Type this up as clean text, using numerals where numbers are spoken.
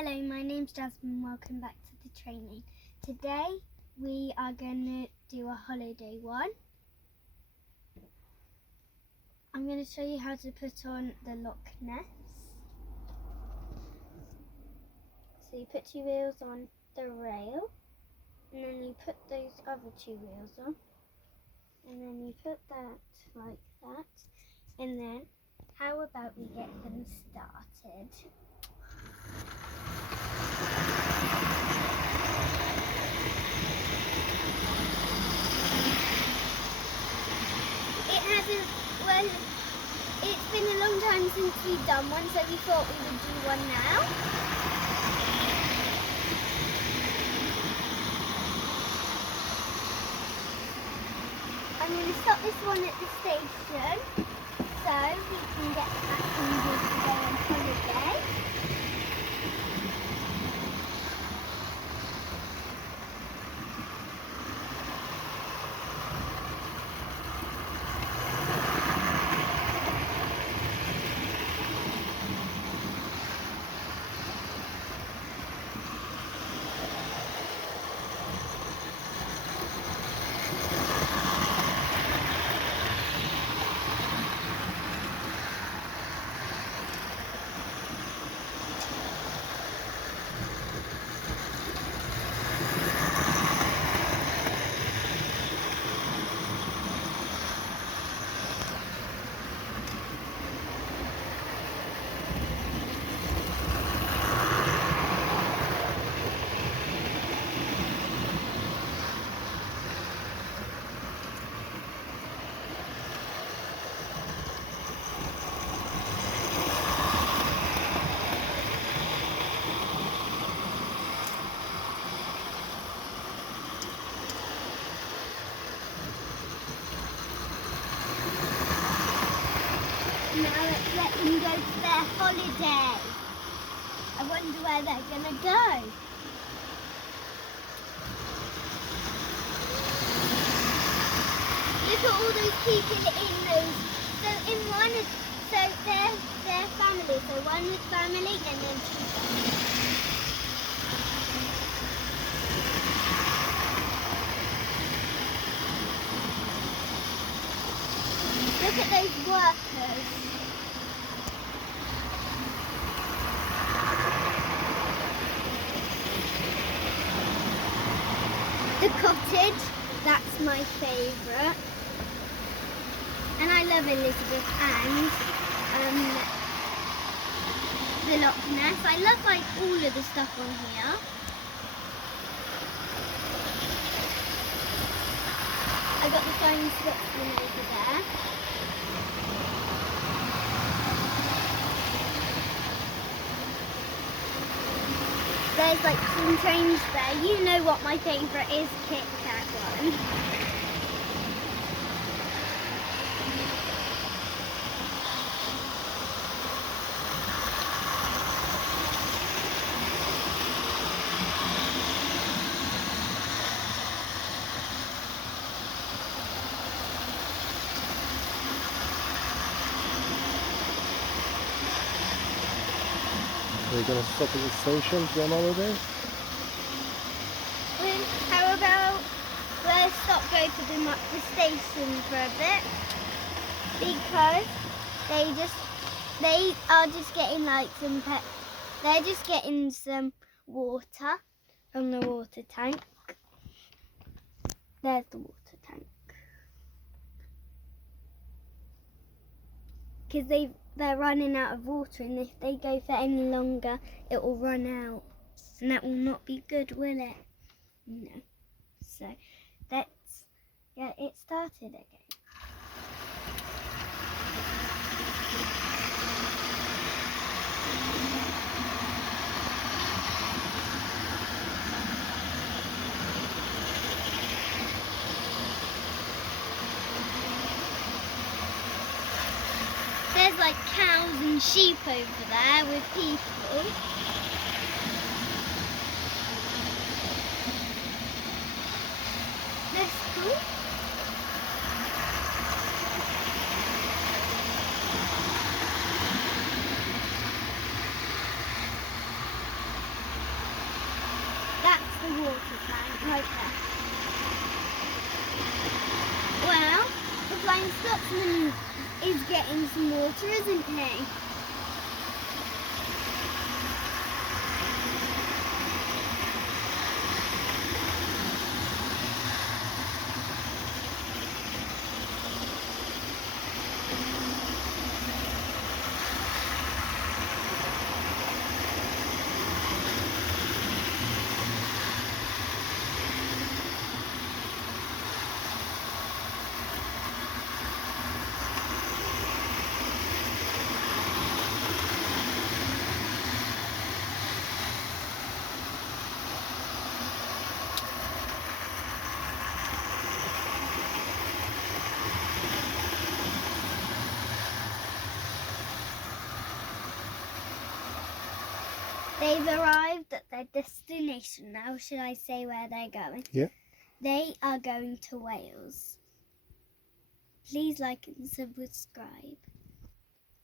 Hello, my name's Jasmine. Welcome back to the training. Today we are going to do a holiday one. I'm going to show you how to put on the Loch Ness. So you put two wheels on the rail, and then you put those other two wheels on, and then you put that like that, and then how about we get them started? It's been a long time since we've done one, so we thought we would do one now. I'm going to stop this one at the station so we can get back and go on holiday. Now let's let them go to their holiday. I wonder where they're going to go. Look at all those people in those. So in one, so they're family. So one with family and then two families. Look at those workers. The cottage, that's my favourite. And I love Elizabeth and the Loch Ness. I love like all of the stuff on here. I got the Flying Scotsman over there. There's like some trains there. You know what my favourite is, Kit Kat one. Are you going to stop at the station to go on holiday? How about let's go to the station for a bit, because they are just getting like they're just getting some water from the water tank. There's the water tank. Because they're running out of water, and if they go for any longer, it will run out, and that will not be good, will it? No. So let's get it started again. There's like cows and sheep over there with people. That's cool. water tank right there. Well, the Flying Scotsman is getting some water, isn't he? They've arrived at their destination. Now should I say where they're going? Yeah. They are going to Wales. Please like and subscribe.